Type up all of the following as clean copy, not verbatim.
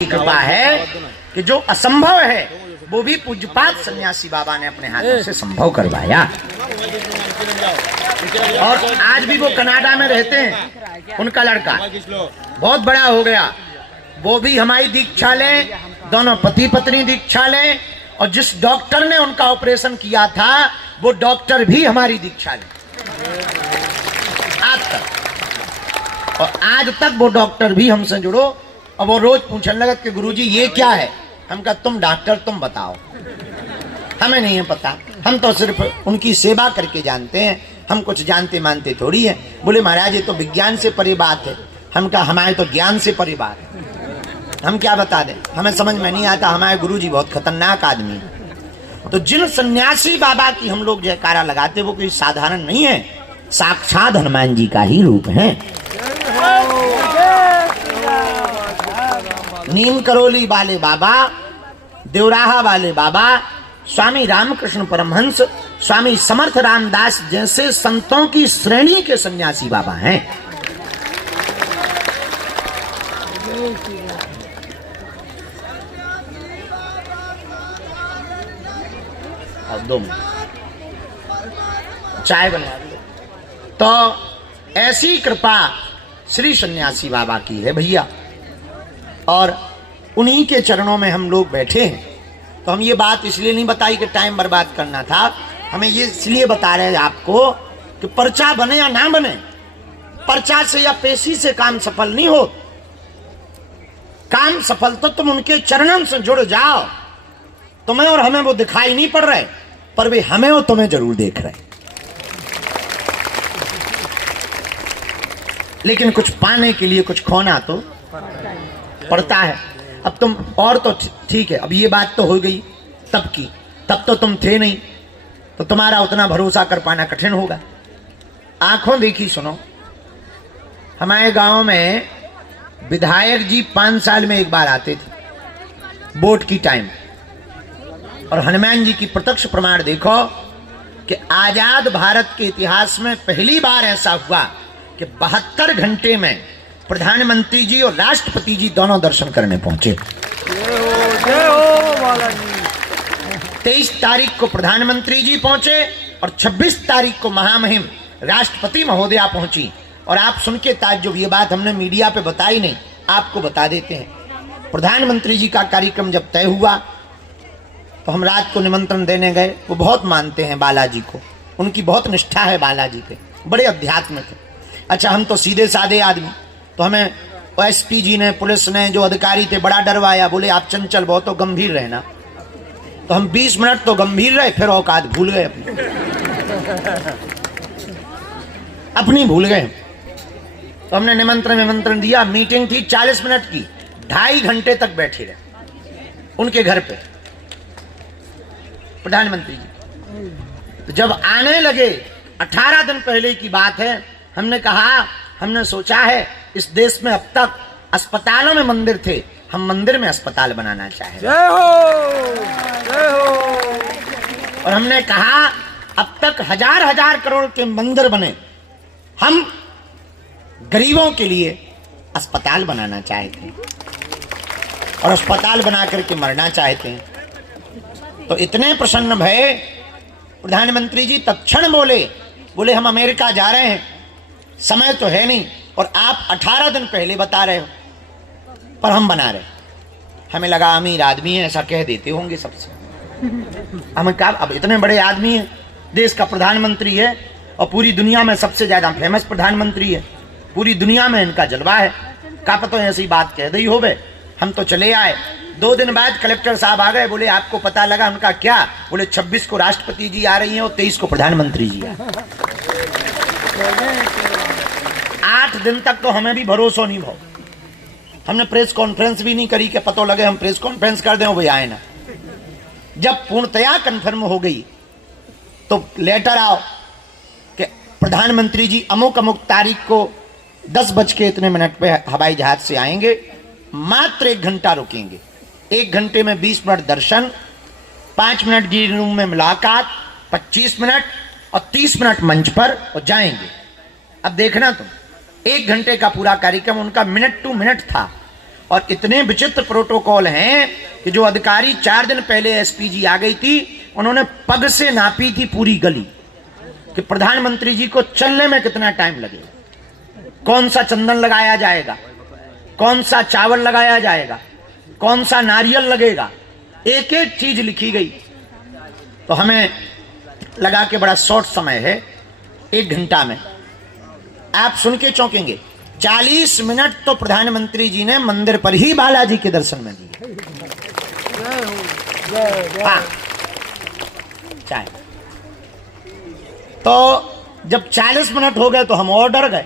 कृपा है कि जो असंभव है वो भी पूज्यपाद सन्यासी बाबा ने अपने हाथों से संभव करवाया। और आज भी वो कनाडा में रहते हैं। उनका लड़का बहुत बड़ा हो गया, वो भी हमारी दीक्षा ले, दोनों पति पत्नी दीक्षा ले। और जिस डॉक्टर ने उनका ऑपरेशन किया था वो डॉक्टर भी हमारी दीक्षा ले आज तक। और आज तक वो डॉक्टर भी हमसे जुड़ो। और वो रोज पूछने लगा कि गुरुजी ये क्या है। हम कहा तुम डॉक्टर तुम बताओ, हमें नहीं है पता, हम तो सिर्फ उनकी सेवा करके जानते हैं, हम कुछ जानते मानते थोड़ी है। बोले महाराज ये तो विज्ञान से परे बात है। हम कहा हमारे तो ज्ञान से परे बात है, हम क्या बता दें, हमें समझ में नहीं आता। हमारे गुरुजी बहुत खतरनाक आदमी है। तो जिन सन्यासी बाबा की हम लोग जयकारा लगाते वो कोई साधारण नहीं है, साक्षात हनुमान जी का ही रूप है। नीम करोली वाले बाबा, देवराहा वाले बाबा, स्वामी रामकृष्ण परमहंस, स्वामी समर्थ रामदास जैसे संतों की श्रेणी के सन्यासी बाबा हैं। अब 2 मिनट चाय बना दो। तो ऐसी कृपा श्री सन्यासी बाबा की है भैया। और उन्हीं के चरणों में हम लोग बैठे हैं। तो हम ये बात इसलिए नहीं बताई कि टाइम बर्बाद करना था, हमें ये इसलिए बता रहे हैं आपको कि पर्चा बने या ना बने, पर्चा से या पेशी से काम सफल नहीं हो। काम सफल तो तुम उनके चरणों से जुड़ जाओ। तुम्हें और हमें वो दिखाई नहीं पड़ रहे, पर वे हमें और तुम्हें जरूर देख रहे। लेकिन कुछ पाने के लिए कुछ खोना तो पड़ता है। अब तुम और तो ठीक है, अब ये बात तो हो गई तब की, तब तो तुम थे नहीं, तो तुम्हारा उतना भरोसा कर पाना कठिन होगा। आंखों देखी सुनो, हमारे गांव में विधायक जी 5 साल में एक बार आते थे वोट की टाइम। और हनुमान जी की प्रत्यक्ष प्रमाण देखो कि आजाद भारत के इतिहास में पहली बार ऐसा हुआ कि 72 घंटे में प्रधानमंत्री जी और राष्ट्रपति जी दोनों दर्शन करने पहुंचे। 23 तारीख को प्रधानमंत्री जी पहुंचे और 26 तारीख को महामहिम राष्ट्रपति महोदया पहुंची। और आप सुन के ताज्जुब, ये बात हमने मीडिया पे बताई नहीं, आपको बता देते हैं। प्रधानमंत्री जी का कार्यक्रम जब तय हुआ तो हम रात को निमंत्रण देने गए। वो बहुत मानते हैं बालाजी को, उनकी बहुत निष्ठा है बालाजी पे, बड़े अध्यात्म थे। अच्छा हम तो सीधे साधे आदमी, तो हमें एसपी जी ने, पुलिस ने, जो अधिकारी थे बड़ा डरवाया। बोले आप चंचल बहुत हो, गंभीर रहना। तो हम 20 मिनट तो गंभीर रहे, फिर औकात भूल गए अपनी भूल गए। तो हमने निमंत्रण दिया। मीटिंग थी 40 मिनट की, 2.5 घंटे तक बैठे रहे उनके घर पे प्रधानमंत्री जी। तो जब आने लगे, 18 दिन पहले की बात है, हमने कहा हमने सोचा है इस देश में अब तक अस्पतालों में मंदिर थे, हम मंदिर में अस्पताल बनाना चाहेंगे। जय हो, जय हो। और हमने कहा अब तक हजार करोड़ के मंदिर बने, हम गरीबों के लिए अस्पताल बनाना चाहते हैं और अस्पताल बना करके मरना चाहते हैं। तो इतने प्रसन्न भये प्रधानमंत्री जी, तत्क्षण बोले हम अमेरिका जा रहे हैं, समय तो है नहीं और आप 18 दिन पहले बता रहे हो, पर हम बना रहे। हमें लगा अमीर आदमी है, ऐसा कह देते होंगे सबसे। हमें कहा अब इतने बड़े आदमी हैं, देश का प्रधानमंत्री है और पूरी दुनिया में सबसे ज्यादा फेमस प्रधानमंत्री है, पूरी दुनिया में इनका जलवा है, का पता ऐसी बात कह दी हो। हम तो चले आए। 2 दिन बाद कलेक्टर साहब आ गए। बोले आपको पता लगा? उनका क्या? बोले 26 को राष्ट्रपति जी आ रही हैं और 23 को प्रधानमंत्री जी। 8 दिन तक तो हमें भी भरोसा नहीं भाव। हमने प्रेस कॉन्फ्रेंस भी नहीं करी कि पता लगे हम प्रेस कॉन्फ्रेंस कर दें वो आए ना। जब पूर्णतया कन्फर्म हो गई तो लेटर आओ कि प्रधानमंत्री जी अमुक तारीख को 10:00 पे हवाई जहाज से आएंगे, मात्र 1 घंटा रुकेंगे। 1 घंटे में 20 मिनट दर्शन, 5 मिनट ग्रीन रूम में मुलाकात, 25 मिनट और 30 मिनट मंच पर और जाएंगे। अब देखना तुम, 1 घंटे का पूरा कार्यक्रम उनका मिनट टू मिनट था। और इतने विचित्र प्रोटोकॉल हैं कि जो अधिकारी 4 दिन पहले एसपीजी आ गई थी, उन्होंने पग से नापी थी पूरी गली कि प्रधानमंत्री जी को चलने में कितना टाइम लगेगा, कौन सा चंदन लगाया जाएगा, कौन सा चावल लगाया जाएगा, कौन सा नारियल लगेगा, एक एक चीज लिखी गई। तो हमें लगा कि बड़ा शॉर्ट समय है, 1 घंटा में आप सुन के चौंकेंगे। 40 मिनट तो प्रधानमंत्री जी ने मंदिर पर ही बालाजी के दर्शन में दिए। हाँ, चाय। तो जब 40 मिनट हो गए तो हम और डर गए।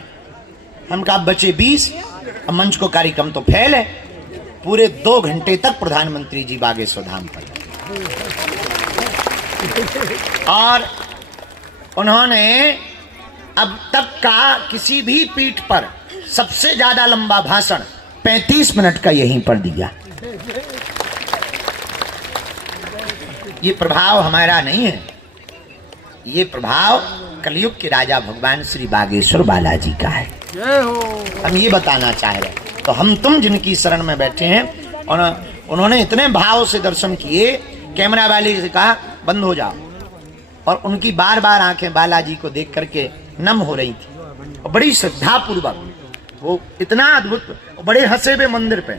हम कहा बचे 20, अब मंच को कार्यक्रम तो फैल है। पूरे 2 घंटे तक प्रधानमंत्री जी बागेश्वर धाम पर और उन्होंने अब तक का किसी भी पीठ पर सबसे ज्यादा लंबा भाषण 35 मिनट का यहीं पर दिया। ये प्रभाव हमारा नहीं है, ये प्रभाव कलयुग के राजा भगवान श्री बागेश्वर बालाजी का है। हम ये बताना चाह रहे हैं। तो हम तुम जिनकी शरण में बैठे हैं, और उन्होंने इतने भाव से दर्शन किए, कैमरा वाले से कहा बंद हो जाओ, और उनकी बार बार आंखें बालाजी को देख करके नम हो रही थी और बड़ी श्रद्धा पूर्वक वो इतना अद्भुत, बड़े हंसे हुए मंदिर पे।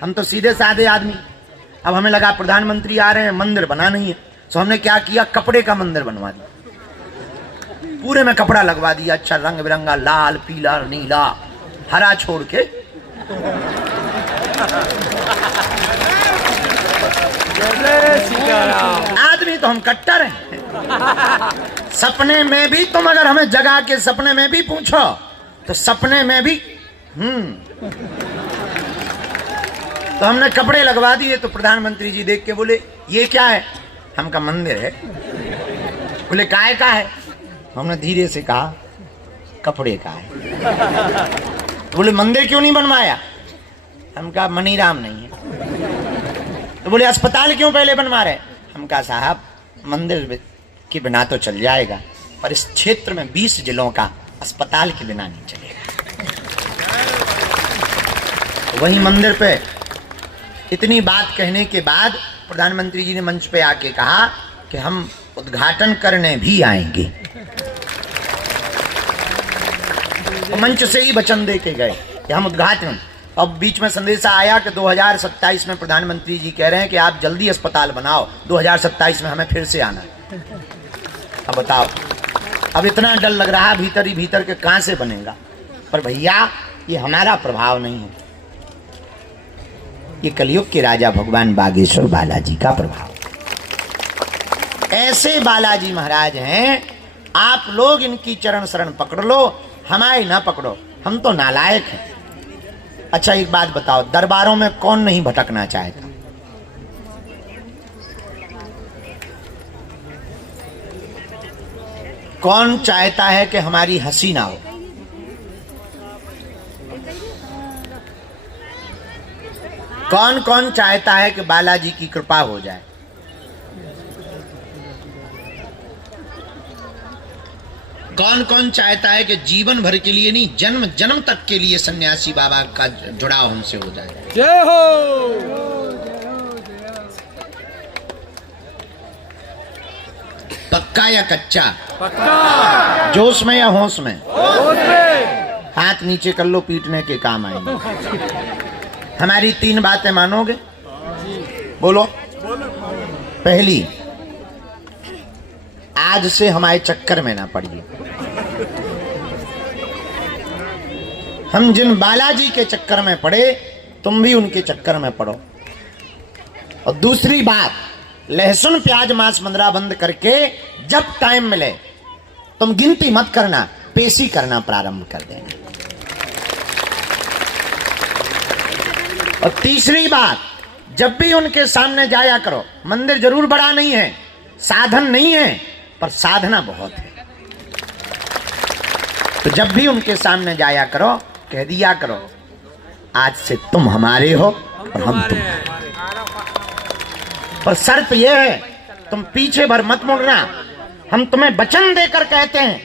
हम तो सीधे साधे आदमी, अब हमें लगा प्रधानमंत्री आ रहे हैं, मंदिर बना नहीं है, तो हमने क्या किया, कपड़े का मंदिर बनवा दिया, पूरे में कपड़ा लगवा दिया, अच्छा रंग बिरंगा, लाल पीला नीला हरा छोड़ के। आदमी तो हम कट्टर हैं। सपने में भी तुम अगर हमें जगा के सपने में भी पूछो तो सपने में भी तो हमने कपड़े लगवा दिए। तो प्रधानमंत्री जी देख के बोले ये क्या है? हम का मंदिर है। बोले काय का है? हमने धीरे से कहा कपड़े का है। तो बोले मंदिर क्यों नहीं बनवाया? हम कहा मनीराम नहीं है। तो बोले अस्पताल क्यों पहले बनवा रहे? हम कहा साहब मंदिर के बिना तो चल जाएगा, पर इस क्षेत्र में 20 जिलों का अस्पताल के बिना नहीं चलेगा। वही मंदिर पे इतनी बात कहने के बाद प्रधानमंत्री जी ने मंच पे आके कहा कि हम उद्घाटन करने भी आएंगे। तो मंच से ही वचन दे के गए कि हम उद्घाटन। अब बीच में संदेशा आया कि 2027 में प्रधानमंत्री जी कह रहे हैं कि आप जल्दी अस्पताल बनाओ, 2027 में हमें फिर से आना है। अब बताओ, अब इतना डर लग रहा भीतर ही भीतर के कहां से बनेगा। पर भैया ये हमारा प्रभाव नहीं है, ये कलयुग के राजा भगवान बागेश्वर बालाजी का प्रभाव। ऐसे बालाजी महाराज हैं, आप लोग इनकी चरण शरण पकड़ लो, हमारी ना पकड़ो, हम तो नालायक हैं। अच्छा एक बात बताओ, दरबारों में कौन नहीं भटकना चाहता? कौन चाहता है कि हमारी हंसी ना हो? कौन कौन चाहता है कि बालाजी की कृपा हो जाए? कौन कौन चाहता है कि जीवन भर के लिए नहीं, जन्म जन्म तक के लिए सन्यासी बाबा का जुड़ाव हमसे हो जाए? जय हो। पक्का या कच्चा? पक्का। जोश में या होश में? होश में। हाथ नीचे कर लो, पीटने के काम आएंगे। हमारी 3 बातें मानोगे? बोलो। पहली, आज से हमारे चक्कर में ना पड़िए। हम जिन बालाजी के चक्कर में पड़े, तुम भी उनके चक्कर में पड़ो। और दूसरी बात, लहसुन प्याज मांस मंदरा बंद करके जब टाइम मिले तुम गिनती मत करना, पेशी करना प्रारंभ कर देना। और तीसरी बात, जब भी उनके सामने जाया करो, मंदिर जरूर बड़ा नहीं है, साधन नहीं है, पर साधना बहुत है। तो जब भी उनके सामने जाया करो, कह दिया करो आज से तुम हमारे हो और हम तुम्हारे। पर शर्त यह है, तुम पीछे भर मत मुड़ना। हम तुम्हें वचन देकर कहते हैं,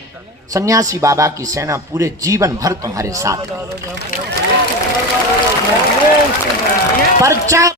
सन्यासी बाबा की सेना पूरे जीवन भर तुम्हारे साथ रहेगी। पर्चा